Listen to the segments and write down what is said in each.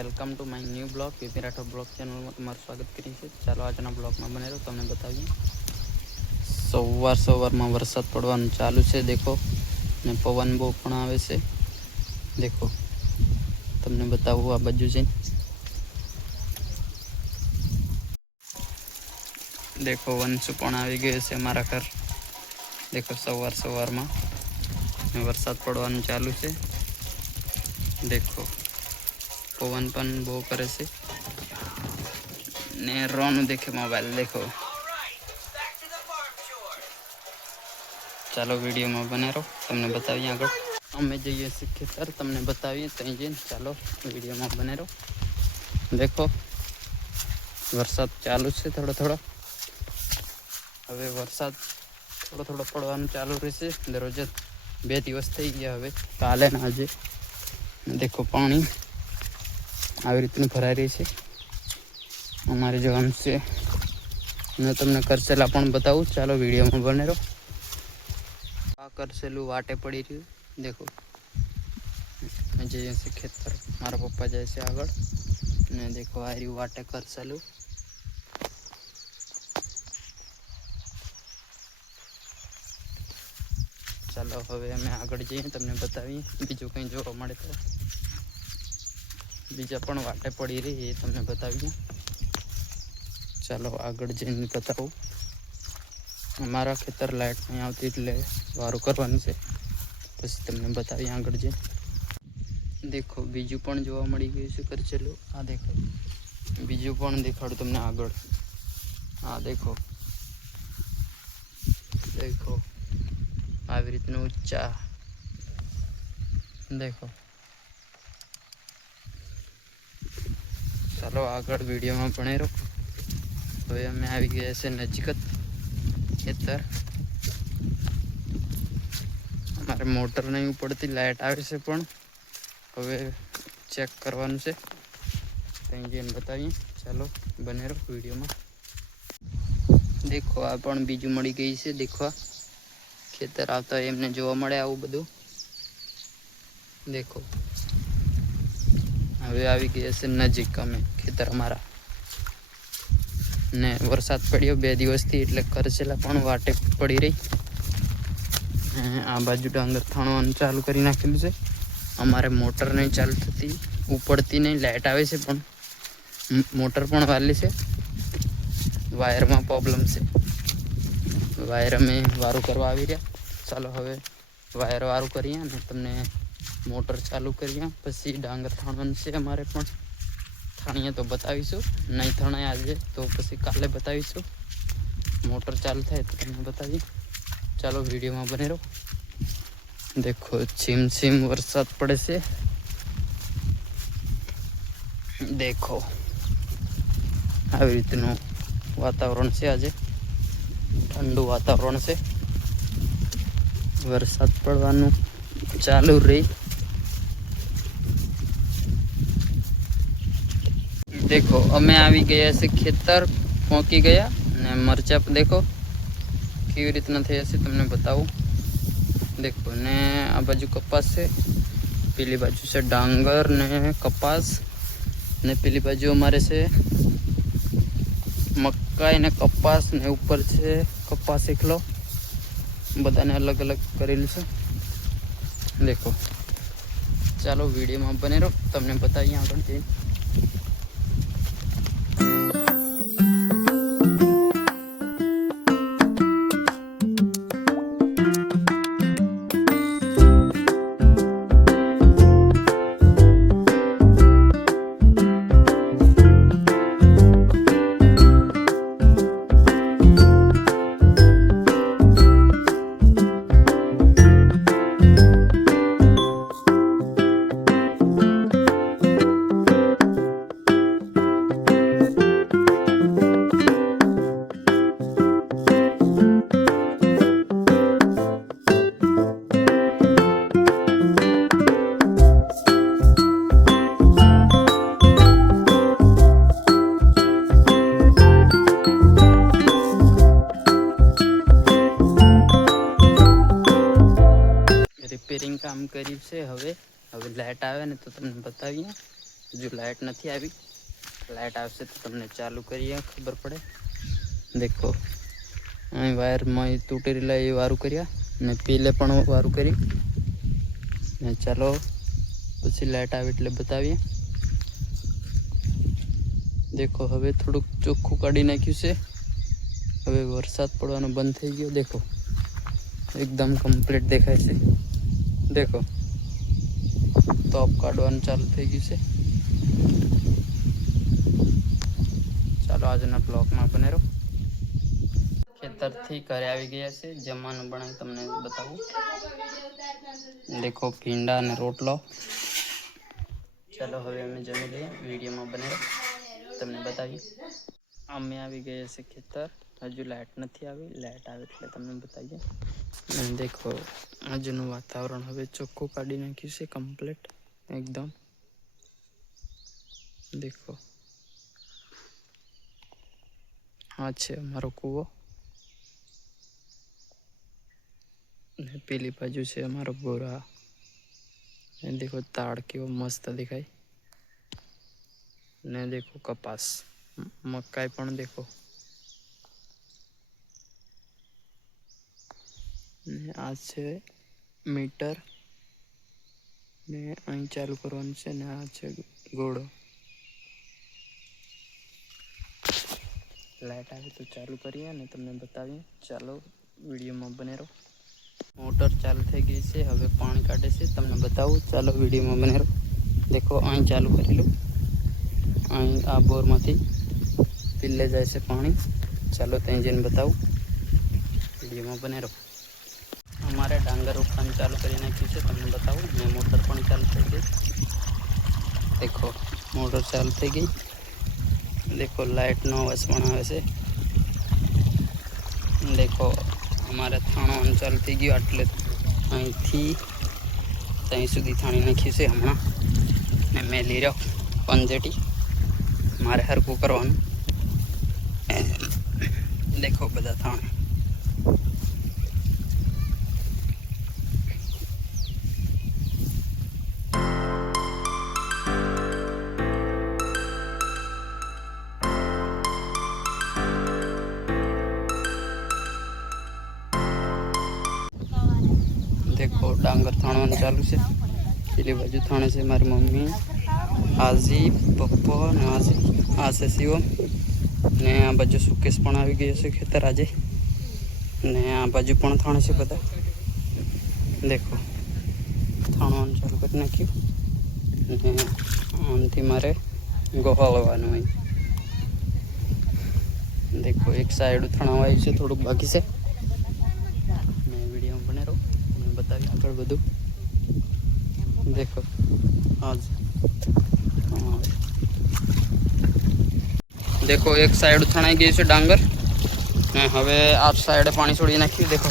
Welcome to my new blog PP Rathod blog ચેનલમાં તમારું સ્વાગત કરીએ છીએ. ચાલો આજના બ્લોગમાં બને રહો, તમને બતાવીએ. સવારમાં વરસાદ પડવાનું ચાલુ છે દેખો, ને પવન બહુ પણ આવે છે દેખો. તમને બતાવું આ બાજુ છે દેખો, વંશુ પણ આવી ગયો છે મારા ઘર દેખો. સવારમાં વરસાદ પડવાનું ચાલુ છે દેખો. પવન પણ બહુ કરે છે ને રોનું દેખે મોબાઈલ દેખો. ચાલો વિડીયોમાં બને રહો, તમને બતાવીએ આગળ. અમે જઈએ છીએ ખેતર, તમને બતાવીએ ત્યાં જઈને. ચાલો વિડીયોમાં બને રહો. દેખો વરસાદ ચાલુ છે થોડો. હવે વરસાદ થોડો પડવાનું ચાલુ રહેશે દરરોજ. 2 દિવસ થઈ ગયા હવે, કાલે ને આજે. દેખો પાણી આવી રીતનું ભરાઈ રહી છે. અમારે જવાનું છે, મેં તમને કરસેલા પણ બતાવું. ચાલો વિડીયોમાં બને રહો. આ કરસેલું વાટે પડી રહ્યું દેખો. જઈએ છીએ ખેતર, મારા પપ્પા જાય છે આગળ ને દેખો આ રહ્યું વાટે કરસેલું. ચાલો હવે અમે આગળ જઈએ, તમને બતાવીએ. બીજું કંઈ જોવા મળે તો બીજા પણ વાટે પડી રહી એ તમને બતાવીએ. ચાલો આગળ જઈને બતાવું. અમારા ખેતર લાઇટ નહીં આવતી એટલે વારું કરવાનું છે, પછી તમને બતાવીએ આગળ જઈને. દેખો બીજું પણ જોવા મળી ગયું છે કરચેલું. આ દેખો બીજું પણ દેખાડું તમને આગળ. આ દેખો આવી રીતનું ઊંચા દેખો. ચાલો આગળ વિડીયોમાં ભણે રહો. હવે અમે આવી ગયા છે નજીક જ ખેતર. અમારે મોટર નહીં પડતી, લાઇટ આવે છે પણ હવે ચેક કરવાનું છે, ત્યાં જઈને બતાવીએ. ચાલો બને રહો વિડીયોમાં. દેખો આ પણ બીજું મળી ગઈ છે દેખવા. ખેતર આવતા એમને જોવા મળે આવું બધું દેખો. હવે આવી ગયા છે નજીક અમે ખેતર અમારા, ને વરસાદ પડ્યો 2 દિવસથી એટલે કરચેલા પણ વાટે પડી રહી. આ બાજુ ડાંગર થાણવાનું ચાલુ કરી નાખેલું છે. અમારે મોટર નહીં ચાલુ થતી, ઉપડતી નહીં. લાઇટ આવે છે પણ મોટર પણ વાલી છે. વાયરમાં પ્રોબ્લેમ છે. વાયર અમે વારું કરવા આવી રહ્યા. ચાલો હવે વાયર વારું કરીએ અને તમને મોટર ચાલુ કરીએ. પછી ડાંગર થાણવાનું છે અમારે પણ. થાણીએ તો બતાવીશું, નહીં થણાય આજે તો પછી કાલે બતાવીશું. મોટર ચાલુ થાય તો તમને બતાવીએ. ચાલો વિડીયોમાં બને રહો. દેખો છીમ વરસાદ પડે છે દેખો. આવી રીતનું વાતાવરણ છે આજે, ઠંડુ વાતાવરણ છે. વરસાદ પડવાનું ચાલુ રહી. દેખો અમે આવી ગયા છે ખેતર, પહોંચી ગયા. ને મરચા દેખો કેવી રીતના થયા છે તમને બતાવું. દેખો ને આ બાજુ કપાસ છે, પેલી બાજુ છે ડાંગર ને કપાસ, ને પેલી બાજુ અમારે છે મકાઈ ને કપાસ, ને ઉપર છે કપાસ એકલો. બધાને અલગ અલગ કરેલું છે દેખો. ચાલો વિડીયોમાં બને રહો, તમને બતાવીએ આગળ જઈને. સેટિંગ કામ કર્યું છે. હવે લાઇટ આવે ને તો તમને બતાવીએ. જો લાઇટ નથી આવી, લાઇટ આવશે તો તમને ચાલુ કરીએ, ખબર પડે. દેખો અહીં વાયરમાં તૂટી રહેલા એ વારું કર્યા ને પેલે પણ વારું કરી ને ચાલો પછી લાઇટ આવે એટલે બતાવીએ. દેખો હવે થોડુંક ચોખ્ખું કાઢી નાખ્યું છે. હવે વરસાદ પડવાનો બંધ થઈ ગયો. દેખો એકદમ કમ્પ્લીટ દેખાય છે. દેખો તોપ કાઢવાનું ચાલુ થઈ ગયું છે. ચાલો આજના બ્લોગમાં બને રહો. ખેતરથી ઘરે આવી ગયા છે. જમવાનું બનાવી તમને બતાવું. દેખો ભીંડા અને રોટલો. ચાલો હવે અમે જમી લઈએ. વિડીયોમાં બને રહો, તમને બતાવીએ. અમે આવી ગયા છે ખેતર. હજુ લાઇટ નથી આવી, લાઇટ આવે એટલે તમને બતાવીએ. અને દેખો આજનું વાતાવરણ હવે ચોખ્ખું કાઢી નાખ્યું છે કમ્પ્લીટ એકદમ. દેખો આ છે અમારો કૂવો ને પેલી બાજુ છે અમારો બોરા. ને દેખો તાડ કેવો મસ્ત દેખાય. ને દેખો કપાસ, મકાઈ પણ દેખો. ને આ છે મીટર ને અહીં ચાલુ કરવાનું છે. ને આ છે ઘોડો. લાઇટ આવે તો ચાલુ કરીએ અને તમને બતાવીએ. ચાલો વિડીયોમાં બને રહો. મોટર ચાલુ થઈ ગઈ છે. હવે પાણી કાઢે છે, તમને બતાવું. ચાલો વિડીયોમાં બને રહો. દેખો અહીં ચાલુ કરેલું. અહીં આ બોરમાંથી પીલે જાય છે પાણી. ચાલો ત્યાં જઈને બતાવું. વિડીયોમાં બને રહો. અમારે ડાંગર ઉઠાણ ચાલુ કરી નાખ્યું છે, તમને બતાવું. ને મોટર પણ ચાલુ થઈ ગઈ. દેખો મોટર ચાલુ થઈ ગઈ. દેખો લાઇટનો અવાજ પણ આવે છે. દેખો અમારે થાણવાનું ચાલુ થઈ ગયું. એટલે અહીંથી ત્યાં સુધી થાણી નાખ્યું છે હમણાં. ને મેં લઈ રહ્યો પંજેટી, મારે હરકું કરવાનું. દેખો બધા થાણે. દેખો ડાંગર થાણવાનું ચાલુ છે. પેલી બાજુ થાણે છે મારી મમ્મી, આજી, પપ્પા ને આ છે શિવમ. ને આ બાજુ સુકેશ પણ આવી ગયો છે ખેતર આજે. ને આ બાજુ પણ થાણે છે બધા. દેખો થાણવાનું ચાલુ કરી નાખ્યું. ને આમથી મારે ગોહાળવાનું હોય. દેખો એક સાઈડ થાણવા આવ્યું છે, થોડુંક બાકી છે. બતાવી આગળ બધું. દેખો આજ દેખો એક સાઈડ થણાઈ ગઈ છે ડાંગર. ને હવે આ સાઈડે પાણી છોડી નાખ્યું. દેખો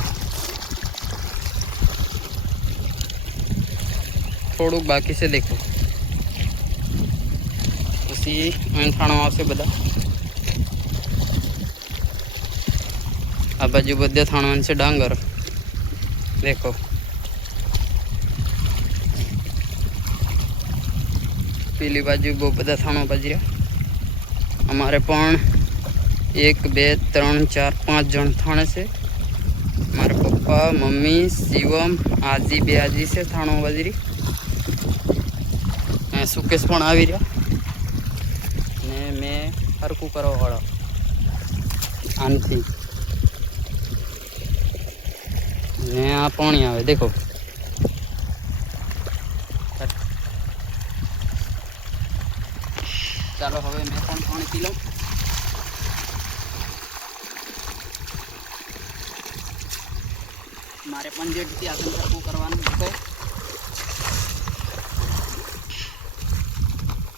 થોડુંક બાકી છે. દેખો પછી અહીં થાણો આવશે બધા. આ બાજુ બધે થાણવાનું છે ડાંગર. દેખો પેલી બાજુ બહુ બધા થાણો બાજર્યા. અમારે પણ 1 2 3 4 5 જણ થાણે છે. મારા પપ્પા, મમ્મી, શિવમ, આજી, 2 આજી છે થાણો બાજરી. ને સુકેશ પણ આવી રહ્યા. ને મેં હરકું કરવા વાળો આનથી. ને આ પાણી આવે. દેખો ચાલો હવે મેં પણ પાણી પી લઉં. મારે પણ જેટથી આગળ સરખું કરવાનું દેખો.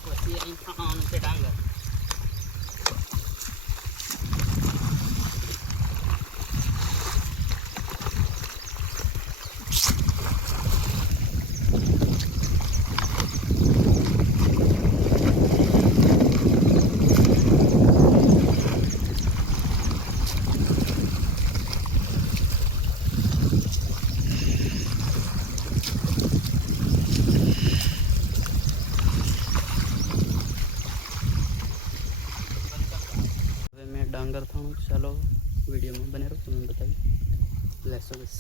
પછી અહીં ખાવાનું છે ડાંગર. વિડીયોમાં બને રહો, તમે બતાવી લેશો બસ.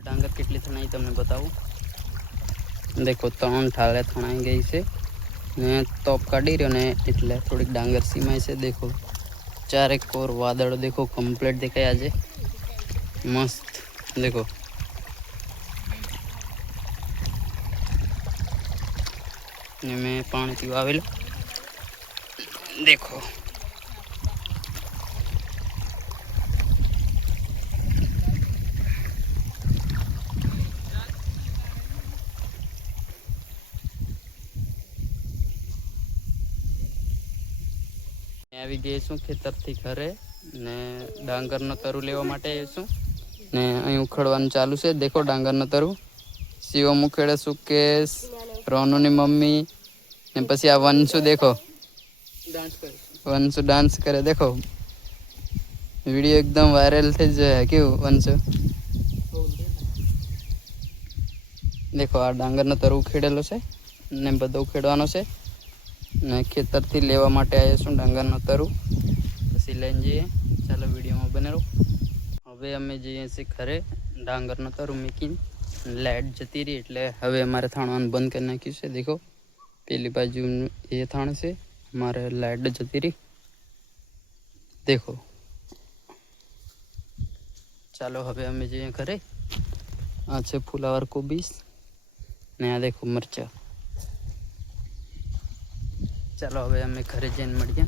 ડાંગર કેટલી થણાઈ તમને બતાવું. દેખો 3 ઠાલે થણાઈ ગઈ છે ને તોપ કાઢી રહ્યો ને એટલે થોડીક ડાંગર સીમાય છે. દેખો ચારેક કોર વાદળો દેખો કમ્પ્લીટ દેખાય આજે મસ્ત. દેખો ને મેં પાણી પીવા આવેલું. દેખો આવી ગઈ છું ખેતરથી ઘરે ને ડાંગરનો તરું લેવા માટે આવીશું ને અહીં ઉખડવાનું ચાલુ છે. દેખો ડાંગરનો તરું શિવમ ઉખેડે, સુકેશ, રોનુની મમ્મી ને પછી આ વંશુ. દેખો વંશુ ડાન્સ કરે. દેખો વિડીયો એકદમ વાયરલ થઈ જાય. કેવું વંશુ? દેખો આ ડાંગરનો તરું ઉખેડેલો છે ને બધો ઉખેડવાનો છે ને ખેતરથી લેવા માટે આવ્યા છું ડાંગરનો તરું. પછી લઈને જઈએ. ચાલો વિડીયોમાં બને રહો. હવે અમે જઈએ છીએ ઘરે ડાંગરનો તરું મૂકીને. લાઇટ જતી રહી એટલે હવે અમારે થાણવાનું બંધ કરી નાખ્યું છે. દેખો પેલી બાજુ એ થાણ છે, અમારે લાઇટ જતી રહી. દેખો ચાલો હવે અમે જઈએ ઘરે. આ છે ફુલાવર કોબીસ ને આ દેખો મરચા. ચાલો હવે અમે ઘરે જઈને મળીએ.